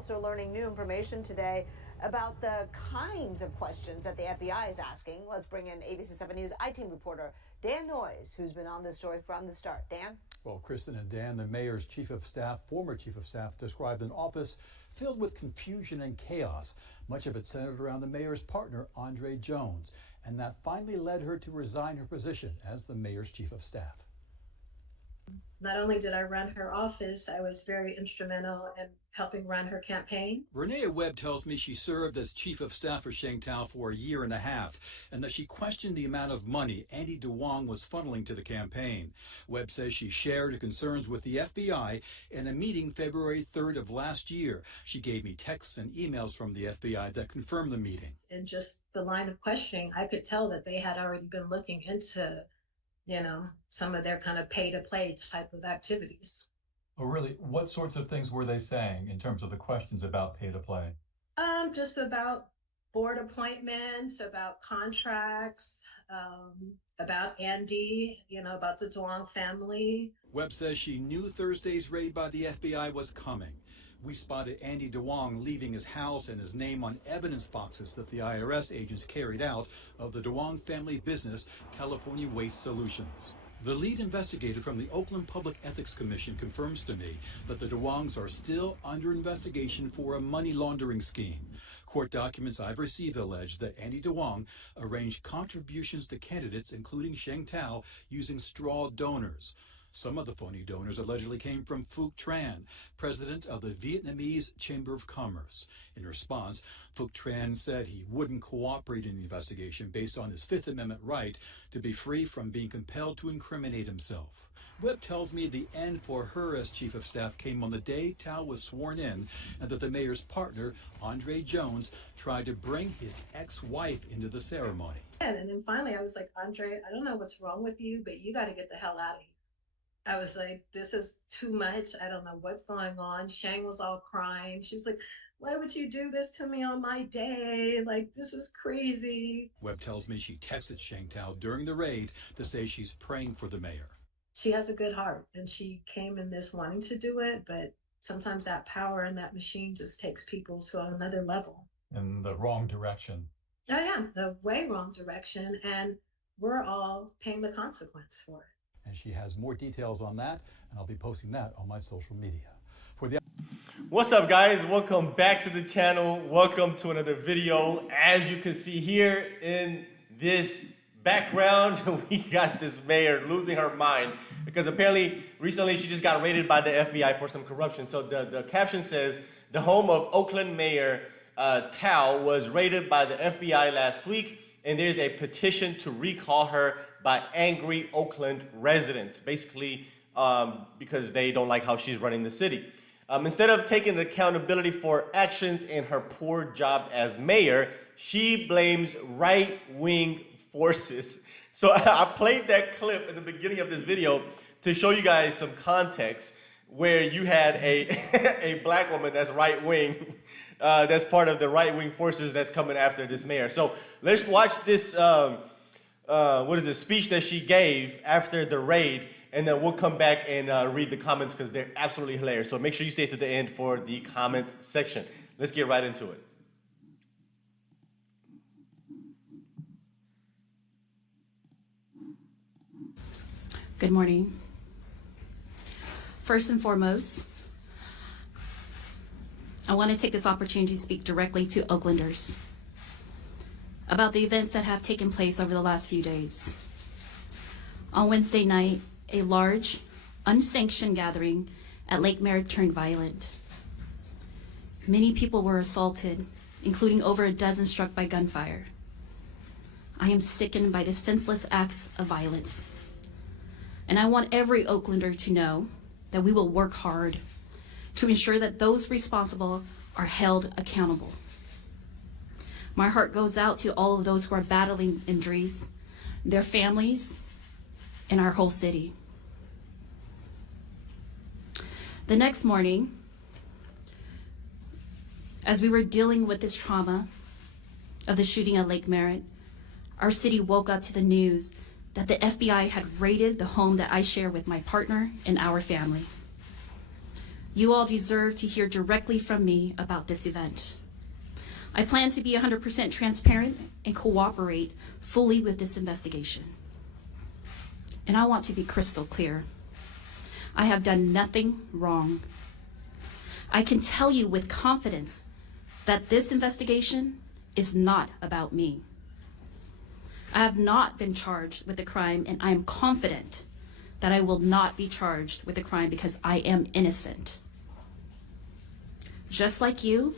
also learning new information today about the kinds of questions that the FBI is asking. Let's bring in ABC 7 News I-Team reporter Dan Noyes, who's been on this story from the start. Dan? Well, Kristen and Dan, the mayor's chief of staff, former chief of staff, described an office filled with confusion and chaos. Much of it centered around the mayor's partner, Andre Jones, and that finally led her to resign her position as the mayor's chief of staff. Not only did I run her office, I was very instrumental in helping run her campaign. Renee Webb tells me she served as chief of staff for Sheng Tao for a year and a half, and that she questioned the amount of money Andy DeWong was funneling to the campaign. Webb says she shared her concerns with the FBI in a meeting February 3rd of last year. She gave me texts and emails from the FBI that confirmed the meeting. In just the line of questioning, I could tell that they had already been looking into some of their kind of pay-to-play type of activities. Oh, really? What sorts of things were they saying in terms of the questions about pay-to-play? Just about board appointments, about contracts, about Andy, about the DeWong family. Webb says she knew Thursday's raid by the FBI was coming. We spotted Andy DeWong leaving his house and his name on evidence boxes that the IRS agents carried out of the DeWong family business, California Waste Solutions. The lead investigator from the Oakland Public Ethics Commission confirms to me that the DeWongs are still under investigation for a money laundering scheme. Court documents I've received allege that Andy DeWong arranged contributions to candidates, including Sheng Tao, using straw donors. Some of the phony donors allegedly came from Phuc Tran, president of the Vietnamese Chamber of Commerce. In response, Phuc Tran said he wouldn't cooperate in the investigation based on his Fifth Amendment right to be free from being compelled to incriminate himself. Webb tells me the end for her as chief of staff came on the day Tao was sworn in, and that the mayor's partner, Andre Jones, tried to bring his ex-wife into the ceremony. And then finally I was like, Andre, I don't know what's wrong with you, but you got to get the hell out of here. I was like, this is too much. I don't know what's going on. Shang was all crying. She was like, why would you do this to me on my day? Like, this is crazy. Webb tells me she texted Sheng Tao during the raid to say she's praying for the mayor. She has a good heart, and she came in this wanting to do it, but sometimes that power in that machine just takes people to another level. In the wrong direction. Oh yeah, the way wrong direction, and we're all paying the consequence for it. And she has more details on that, and I'll be posting that on my social media. What's up, guys? Welcome back to the channel. Welcome to another video. As you can see here in this background, we got this mayor losing her mind because apparently recently she just got raided by the FBI for some corruption. So the caption says, the home of Oakland Mayor Tao was raided by the FBI last week, and there's a petition to recall her by angry Oakland residents, basically because they don't like how she's running the city. Instead of taking accountability for actions in her poor job as mayor, she blames right-wing forces. So I played that clip in the beginning of this video to show you guys some context where you had a black woman that's right-wing, that's part of the right-wing forces that's coming after this mayor. So let's watch this speech that she gave after the raid, and then we'll come back and read the comments because they're absolutely hilarious. So make sure you stay to the end for the comment section. Let's get right into it. Good morning. First and foremost, I want to take this opportunity to speak directly to Oaklanders about the events that have taken place over the last few days. On Wednesday night, a large, unsanctioned gathering at Lake Merritt turned violent. Many people were assaulted, including over a dozen struck by gunfire. I am sickened by the senseless acts of violence. And I want every Oaklander to know that we will work hard to ensure that those responsible are held accountable. My heart goes out to all of those who are battling injuries, their families, and our whole city. The next morning, as we were dealing with this trauma of the shooting at Lake Merritt, our city woke up to the news that the FBI had raided the home that I share with my partner and our family. You all deserve to hear directly from me about this event. I plan to be 100% transparent and cooperate fully with this investigation. And I want to be crystal clear. I have done nothing wrong. I can tell you with confidence that this investigation is not about me. I have not been charged with the crime, and I am confident that I will not be charged with the crime because I am innocent. Just like you,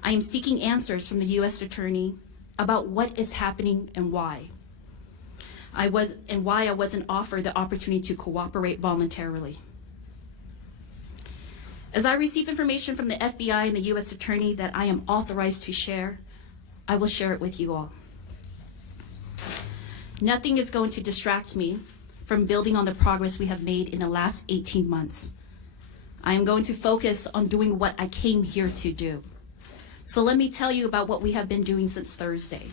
I am seeking answers from the U.S. Attorney about what is happening and why. Why I wasn't offered the opportunity to cooperate voluntarily. As I receive information from the FBI and the U.S. Attorney that I am authorized to share, I will share it with you all. Nothing is going to distract me from building on the progress we have made in the last 18 months. I am going to focus on doing what I came here to do. So let me tell you about what we have been doing since Thursday.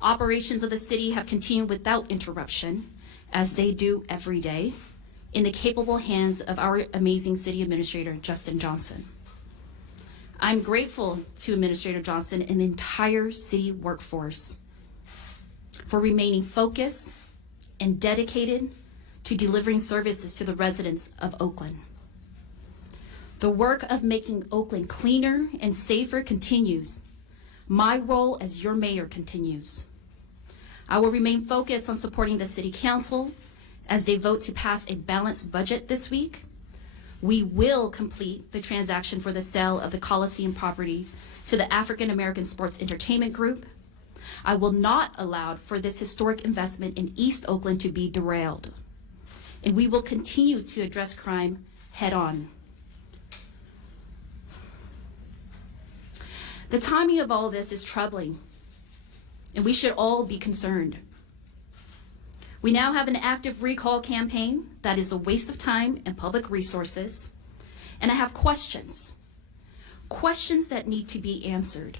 Operations of the city have continued without interruption, as they do every day, in the capable hands of our amazing city administrator, Justin Johnson. I'm grateful to Administrator Johnson and the entire city workforce for remaining focused and dedicated to delivering services to the residents of Oakland. The work of making Oakland cleaner and safer continues. My role as your mayor continues. I will remain focused on supporting the City Council as they vote to pass a balanced budget this week. We will complete the transaction for the sale of the Coliseum property to the African American Sports Entertainment Group. I will not allow for this historic investment in East Oakland to be derailed. And we will continue to address crime head on. The timing of all this is troubling, and we should all be concerned. We now have an active recall campaign that is a waste of time and public resources, and I have questions that need to be answered.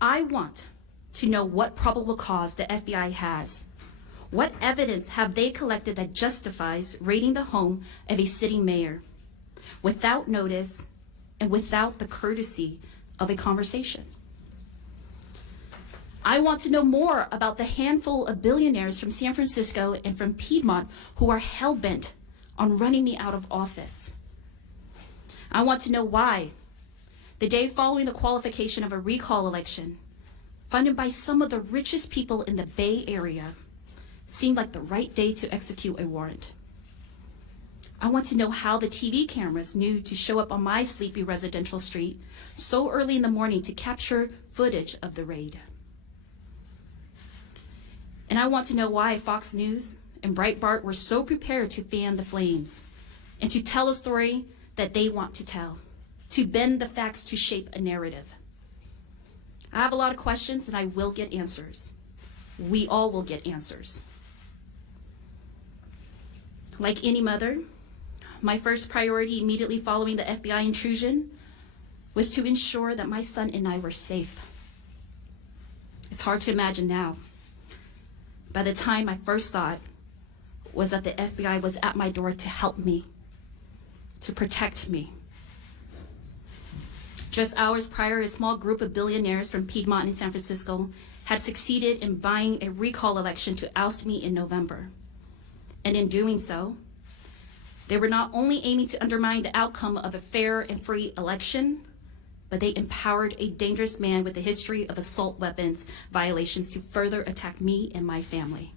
I want to know what probable cause the FBI has. What evidence have they collected that justifies raiding the home of a sitting mayor without notice and without the courtesy of a conversation? I want to know more about the handful of billionaires from San Francisco and from Piedmont who are hell-bent on running me out of office. I want to know why, the day following the qualification of a recall election, funded by some of the richest people in the Bay Area, seemed like the right day to execute a warrant. I want to know how the TV cameras knew to show up on my sleepy residential street so early in the morning to capture footage of the raid. And I want to know why Fox News and Breitbart were so prepared to fan the flames and to tell a story that they want to tell, to bend the facts to shape a narrative. I have a lot of questions and I will get answers. We all will get answers. Like any mother, my first priority immediately following the FBI intrusion was to ensure that my son and I were safe. It's hard to imagine now. By the time my first thought was that the FBI was at my door to help me, to protect me. Just hours prior, a small group of billionaires from Piedmont and San Francisco had succeeded in buying a recall election to oust me in November. And in doing so, they were not only aiming to undermine the outcome of a fair and free election, but they empowered a dangerous man with a history of assault weapons violations to further attack me and my family.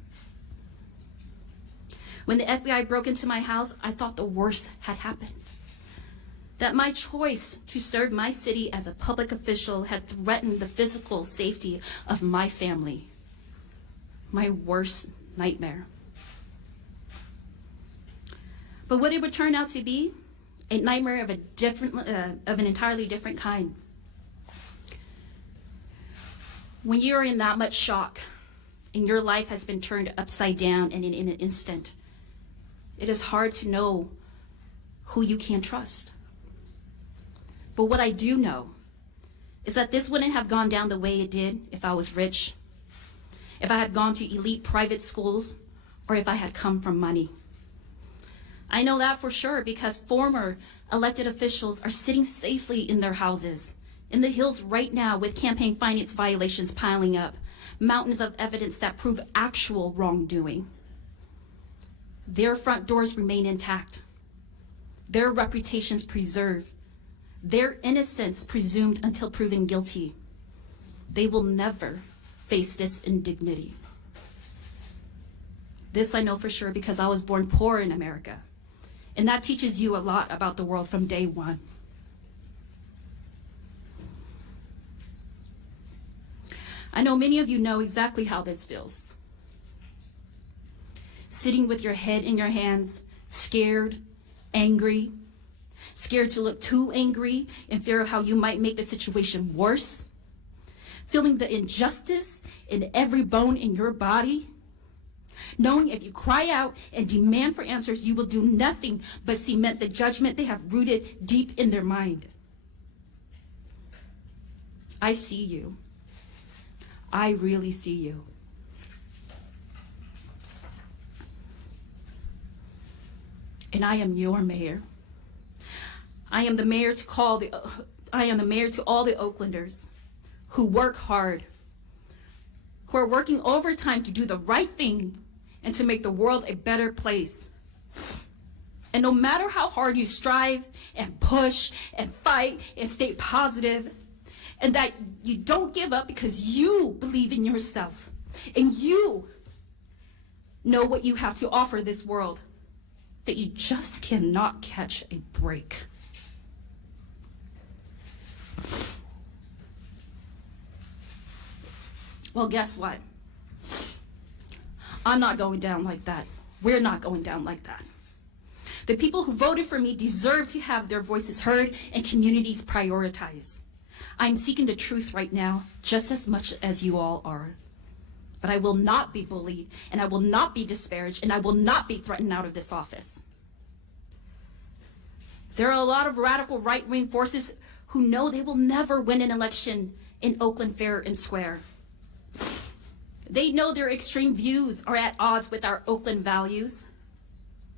When the FBI broke into my house, I thought the worst had happened. That my choice to serve my city as a public official had threatened the physical safety of my family. My worst nightmare. But what it would turn out to be, a nightmare of an entirely different kind. When you're in that much shock and your life has been turned upside down and in an instant, it is hard to know who you can trust. But what I do know is that this wouldn't have gone down the way it did if I was rich, if I had gone to elite private schools, or if I had come from money. I know that for sure because former elected officials are sitting safely in their houses, in the hills right now with campaign finance violations piling up, mountains of evidence that prove actual wrongdoing. Their front doors remain intact, their reputations preserved, their innocence presumed until proven guilty. They will never face this indignity. This I know for sure because I was born poor in America. And that teaches you a lot about the world from day one. I know many of you know exactly how this feels. Sitting with your head in your hands, scared, angry, scared to look too angry in fear of how you might make the situation worse, feeling the injustice in every bone in your body, knowing if you cry out and demand for answers, you will do nothing but cement the judgment they have rooted deep in their mind. I see you. I really see you. And I am your mayor. I am the mayor to all the Oaklanders who work hard, who are working overtime to do the right thing and to make the world a better place. And no matter how hard you strive and push and fight and stay positive, and that you don't give up because you believe in yourself and you know what you have to offer this world, that you just cannot catch a break. Well, guess what? I'm not going down like that. We're not going down like that. The people who voted for me deserve to have their voices heard and communities prioritized. I'm seeking the truth right now, just as much as you all are. But I will not be bullied, and I will not be disparaged, and I will not be threatened out of this office. There are a lot of radical right-wing forces who know they will never win an election in Oakland fair and square. They know their extreme views are at odds with our Oakland values,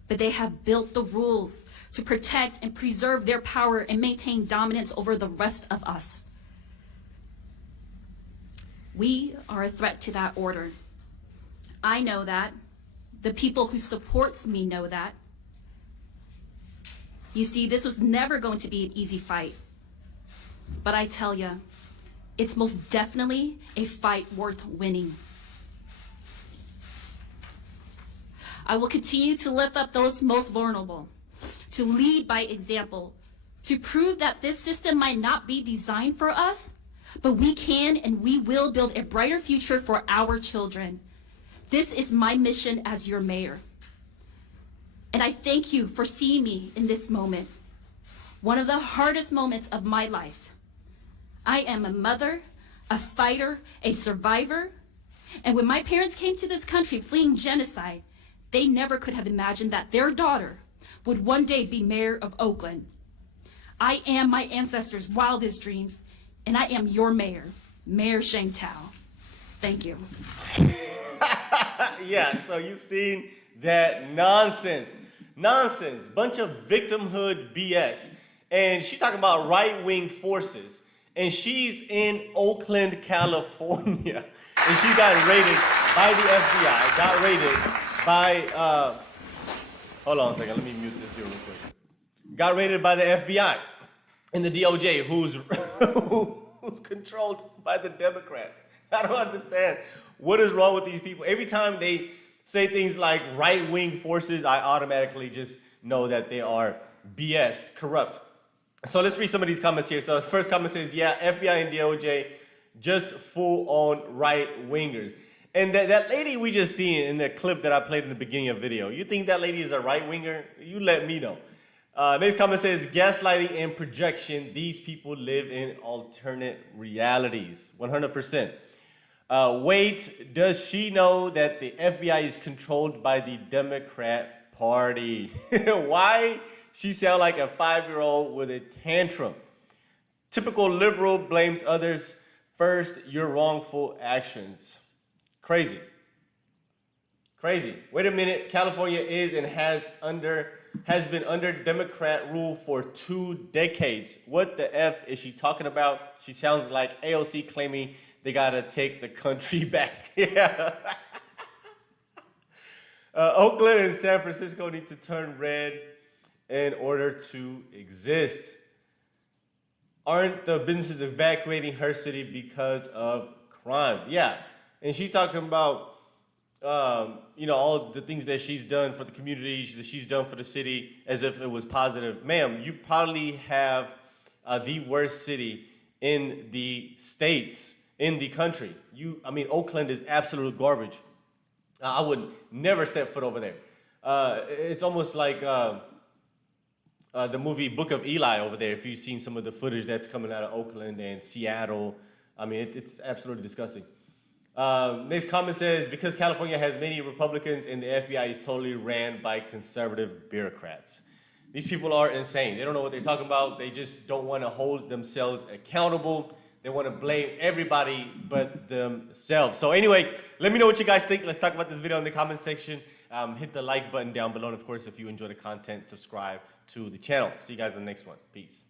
but they have built the rules to protect and preserve their power and maintain dominance over the rest of us. We are a threat to that order. I know that. The people who supports me know that. You see, this was never going to be an easy fight. But I tell you, it's most definitely a fight worth winning. I will continue to lift up those most vulnerable, to lead by example, to prove that this system might not be designed for us, but we can and we will build a brighter future for our children. This is my mission as your mayor. And I thank you for seeing me in this moment, one of the hardest moments of my life. I am a mother, a fighter, a survivor. And when my parents came to this country fleeing genocide, they never could have imagined that their daughter would one day be mayor of Oakland. I am my ancestors' wildest dreams, and I am your mayor, Mayor Sheng Tao. Thank you. Yeah, so you seen that nonsense. Nonsense, bunch of victimhood BS. And she's talking about right-wing forces. And she's in Oakland, California. And she got raided by the FBI, got raided by, hold on a second, let me mute this here real quick. Got raided by the FBI and the DOJ, who's controlled by the Democrats. I don't understand what is wrong with these people. Every time they say things like right-wing forces, I automatically just know that they are BS, corrupt. So let's read some of these comments here. So the first comment says, yeah, FBI and DOJ, just full-on right-wingers. And that lady we just seen in the clip that I played in the beginning of the video, you think that lady is a right-winger? You let me know. Next comment says, gaslighting and projection. These people live in alternate realities, 100%. Wait, does she know that the FBI is controlled by the Democrat Party? Why she sound like a 5-year-old with a tantrum? Typical liberal blames others first, your wrongful actions. Crazy. Crazy. Wait a minute, California is and has under has been under Democrat rule for 2 decades. What the F is she talking about? She sounds like AOC claiming they gotta take the country back. Yeah. Oakland and San Francisco need to turn red in order to exist. Aren't the businesses evacuating her city because of crime? Yeah. And she's talking about, all the things that she's done for the community, that she's done for the city, as if it was positive. Ma'am, you probably have the worst city in the states, in the country. Oakland is absolute garbage. I would never step foot over there. It's almost like the movie Book of Eli over there, if you've seen some of the footage that's coming out of Oakland and Seattle. It's absolutely disgusting. Next comment says, because California has many Republicans and the FBI is totally ran by conservative bureaucrats. These people are insane. They don't know what they're talking about. They just don't want to hold themselves accountable. They want to blame everybody but themselves. So anyway, let me know what you guys think. Let's talk about this video in the comment section. Hit the like button down below. And of course, if you enjoy the content, subscribe to the channel. See you guys in the next one. Peace.